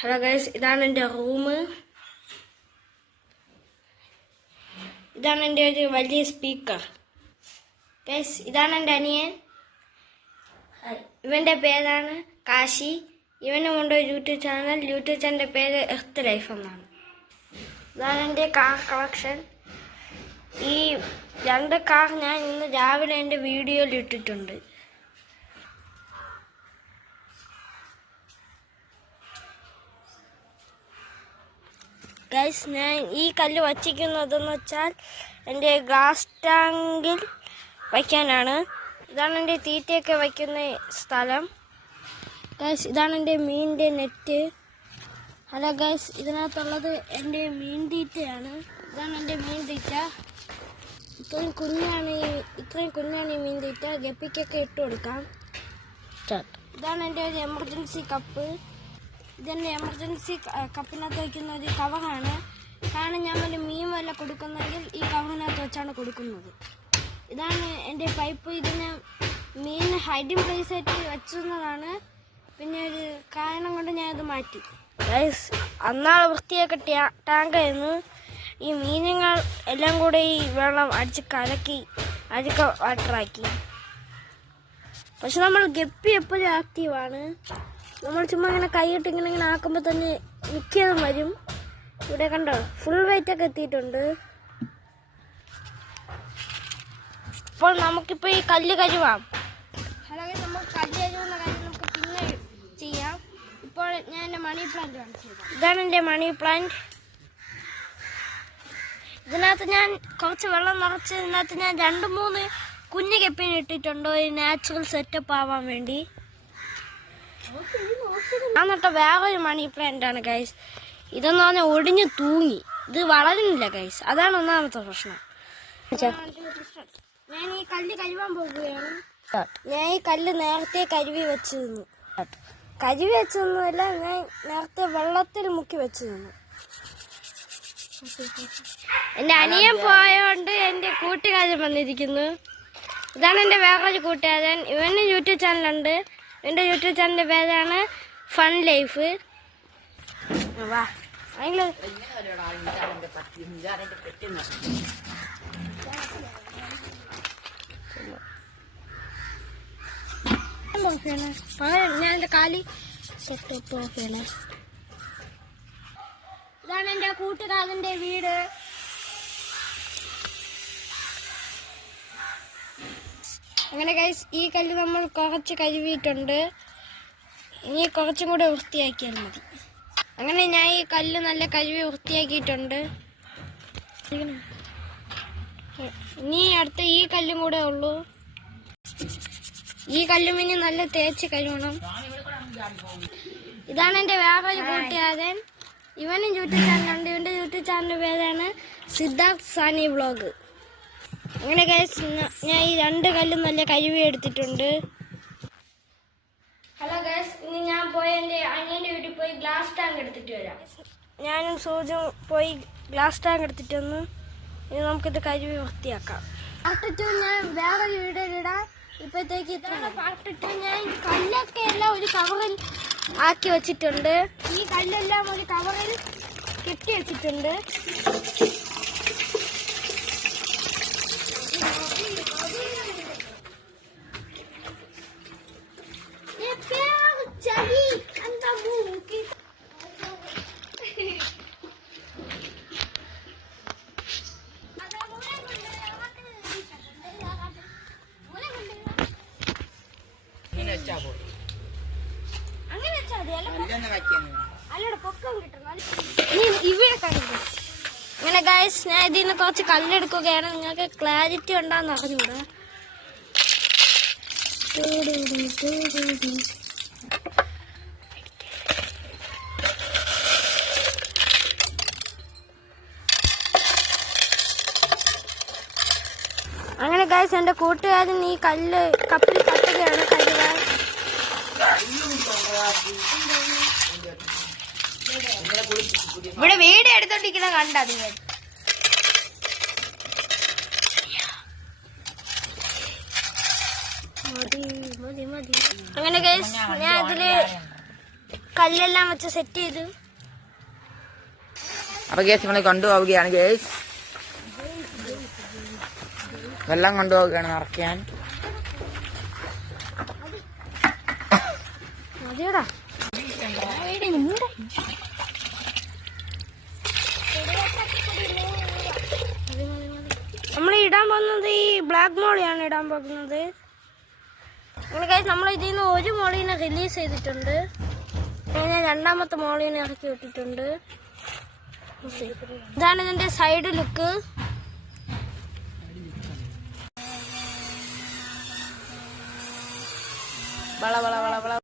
Hello guys, ഇതാണ് എൻ്റെ room. ഇതാണ് എൻ്റെ ഒരു വലിയ സ്പീക്കർ. ഗൈസ്, ഇതാണ് എൻ്റെ അനിയൻ. ഇവൻ്റെ പേരാണ് കാശി. ഇവനും കൊണ്ട് ഒരു യൂട്യൂബ് ചാനലിൻ്റെ പേര് എർത്ത് ലൈഫ് എന്നാണ്. ഇതാണ് എൻ്റെ കാർ കളക്ഷൻ. ഈ 2 കാർ ഞാൻ ഇന്ന് രാവിലെ എൻ്റെ വീഡിയോയിൽ ഇട്ടിട്ടുണ്ട്. ഗൈസ്, ഞാൻ ഈ കല്ല് വച്ചിരിക്കുന്നതെന്ന് വെച്ചാൽ എൻ്റെ ഗ്ലാസ് ടാങ്കിൽ വയ്ക്കാനാണ്. ഇതാണ് എൻ്റെ തീറ്റയൊക്കെ വയ്ക്കുന്ന സ്ഥലം. ഗൈസ്, ഇതാണ് എൻ്റെ മീനിൻ്റെ നെറ്റ്. ഹലോ ഗൈസ്, ഇതിനകത്തുള്ളത് എൻ്റെ മീൻ തീറ്റയാണ്. ഇതാണ് എൻ്റെ മീൻ തീറ്റ. ഇത്രയും കുഞ്ഞാണ് ഈ മീൻ തീറ്റ. ഗപ്പിക്കൊക്കെ ഇട്ട് കൊടുക്കാം. ഇതാണ് എൻ്റെ ഒരു എമർജൻസി കപ്പ്. ഇതെൻ്റെ എമർജൻസി കപ്പിനകത്ത് വയ്ക്കുന്ന ഒരു കവറാണ്. കാരണം ഞാൻ വല്ല മീൻ വല്ല കൊടുക്കുന്നെങ്കിൽ ഈ കവറിനകത്ത് വെച്ചാണ് കൊടുക്കുന്നത്. ഇതാണ് എൻ്റെ പൈപ്പ്. ഇത് ഞാൻ മീൻ ഹൈഡിങ് പ്ലേസ് ആയിട്ട് വെച്ചിരുന്നതാണ്. പിന്നെ ഒരു കാരണം കൊണ്ട് ഞാൻ ഇത് മാറ്റി. അന്നാൾ വൃത്തിയാക്കി ടാങ്കായിരുന്നു. ഈ മീനുകൾ എല്ലാം കൂടെ ഈ വെള്ളം അടിച്ച് കലക്കി അഴുക്ക വാട്ടറാക്കി. പക്ഷെ നമ്മൾ ഗപ്പി എപ്പോഴും ആക്റ്റീവാണ്. നമ്മൾ ചുമ്മാ ഇങ്ങനെ കൈയിട്ട് ഇങ്ങനെ ആക്കുമ്പോൾ തന്നെ മിക്കതും വരും. ഇവിടെ കണ്ടോ, ഫുൾ വെയിറ്റ് ഒക്കെ എത്തിയിട്ടുണ്ട്. അപ്പോൾ നമുക്കിപ്പോൾ ഈ കല്ല് കഴുവാം. അല്ലെങ്കിൽ നമുക്ക് കല്ല് കഴുകുന്ന കാര്യം നമുക്ക് പിന്നെ ചെയ്യാം. ഇപ്പോൾ ഞാൻ എൻ്റെ മണി പ്ലാന്റ് കാണിച്ചു. ഇതാണ് എൻ്റെ മണി പ്ലാന്റ്. ഇതിനകത്ത് ഞാൻ കുറച്ച് വെള്ളം നിറച്ച് ഇതിനകത്ത് ഞാൻ 2-3 കുഞ്ഞു കെപ്പിന് ഇട്ടിട്ടുണ്ട്, ഒരു നാച്ചുറൽ സെറ്റപ്പ് ആവാൻ വേണ്ടി. എന്നിട്ട് വേറൊരു മണി പ്ലാന്റ് ആണ് ഗൈസ്. ഇതെന്ന് പറഞ്ഞാൽ ഒടിഞ്ഞു തൂങ്ങി. ഇത് വളരുന്നില്ല ഗൈസ്. അതാണ് ഒന്നാമത്തെ പ്രശ്നം. ഞാൻ ഈ കല്ല് കഴുവാൻ പോകുകയാണ്. ഞാൻ ഈ കല്ല് നേരത്തെ കഴുകി വെച്ചിരുന്നു. ഞാൻ നേരത്തെ വെള്ളത്തിൽ മുക്കി വെച്ചിരുന്നു. എൻ്റെ അനിയൻ പോയോണ്ട് എൻ്റെ കൂട്ടുകാരൻ വന്നിരിക്കുന്നു. ഇതാണ് എൻ്റെ വേറൊരു കൂട്ടുകാരൻ. ഇവന് യൂട്യൂബ് ചാനലുണ്ട്. എൻ്റെ യൂട്യൂബ് ചാനലിൻ്റെ പേരാണ് ഫൺ ലൈഫ്. വാ, ഞാൻ എൻ്റെ കാലി സെറ്റപ്പ് ഓക്കെയാണ്. ഇതാണ് എൻ്റെ കൂട്ടുകാരൻ്റെ വീട്. അങ്ങനെ ഗൈസ്, ഈ കല്ല് നമ്മൾ കുറച്ച് കഴുകിയിട്ടുണ്ട്. ഇനി കുറച്ചും കൂടെ വൃത്തിയാക്കിയാൽ മതി. അങ്ങനെ ഞാൻ ഈ കല്ല് നല്ല കഴുകി വൃത്തിയാക്കിയിട്ടുണ്ട്. ഇനി അടുത്ത ഈ കല്ലും കൂടെ ഉള്ളൂ. ഈ കല്ലും ഇനി നല്ല തേച്ച് കഴുകണം. ഇതാണ് എൻ്റെ വേറൊരു കൂട്ടുകാരൻ. ഇവനും യൂട്യൂബ് ചാനലുണ്ട്. ഇവൻ്റെ യൂട്യൂബ് ചാനലിൻ്റെ പേരാണ് സിദ്ധാർത്ഥ് സാനി വ്ളോഗ്. അങ്ങനെ ഗൈസ്, ഞാൻ ഈ 2 കല്ലും നല്ല കഴുകി എടുത്തിട്ടുണ്ട്. ഹലോ ഗൈസ്, ഇനി ഞാൻ പോയി എൻ്റെ അനിയൻ്റെ വീട്ടിൽ പോയി ഗ്ലാസ് ടാങ്ക് എടുത്തിട്ട് വരാം. ഞാനും സൂചും പോയി ഗ്ലാസ് ടാങ്ക് എടുത്തിട്ട് വന്ന് ഇനി നമുക്കിത് കഴുകി വൃത്തിയാക്കാം. പാർട്ട് 2 ഞാൻ വേറെ വീഡിയോയിലിടാം. ഇപ്പോഴത്തേക്ക് ഇതാണ് പാർട്ട് 2. ഞാൻ കല്ലൊക്കെ എല്ലാം ഒരു കവറിൽ ആക്കി വെച്ചിട്ടുണ്ട്. ഈ കല്ലെല്ലാം ഒരു കവറിൽ കെട്ടി വെച്ചിട്ടുണ്ട്. അങ്ങനെ ഗൈസ്, ഞാൻ ഇതിൽ നിന്ന് കുറച്ച് കല്ലെടുക്കുകയാണ്. നിങ്ങൾക്ക് ക്ലാരിറ്റി ഉണ്ടാന്ന് അറിഞ്ഞൂടാ. അങ്ങനെ ഗൈസ്, എൻ്റെ കൂട്ടുകാരൻ ഈ കല്ല് കപ്പിൽ തട്ടുകയാണ് കഴുകാൻ. ഇവിടെ വീഡിയോ എടുത്തോണ്ടിരിക്കുന്ന കണ്ടാ നിങ്ങൾ? അങ്ങനെ ഗൈസ്, ഞാൻ ഇതില് കല്ലെല്ലാം വെച്ച് സെറ്റ് ചെയ്ത്. അപ്പൊ ഗേസ് നമ്മളെ കൊണ്ടുപോവുകയാണ് ഗേസ്. വെള്ളം കൊണ്ടുപോവുകയാണ് നിറയ്ക്കാൻ. മതിയോടാ. നമ്മൾ ഇടാൻ പോകുന്നത് ഈ ബ്ലാക്ക് മോളിയാണ് ഇടാൻ പോകുന്നത്. നമ്മൾ ഇതിൽ നിന്ന് ഒരു മോളീനെ റിലീസ് ചെയ്തിട്ടുണ്ട്. ഞാൻ രണ്ടാമത്തെ മോളീനെ ഇറക്കി വിട്ടിട്ടുണ്ട്. ഇതാണ് ഇതിന്റെ സൈഡ് ലുക്ക്. വള വള വള വള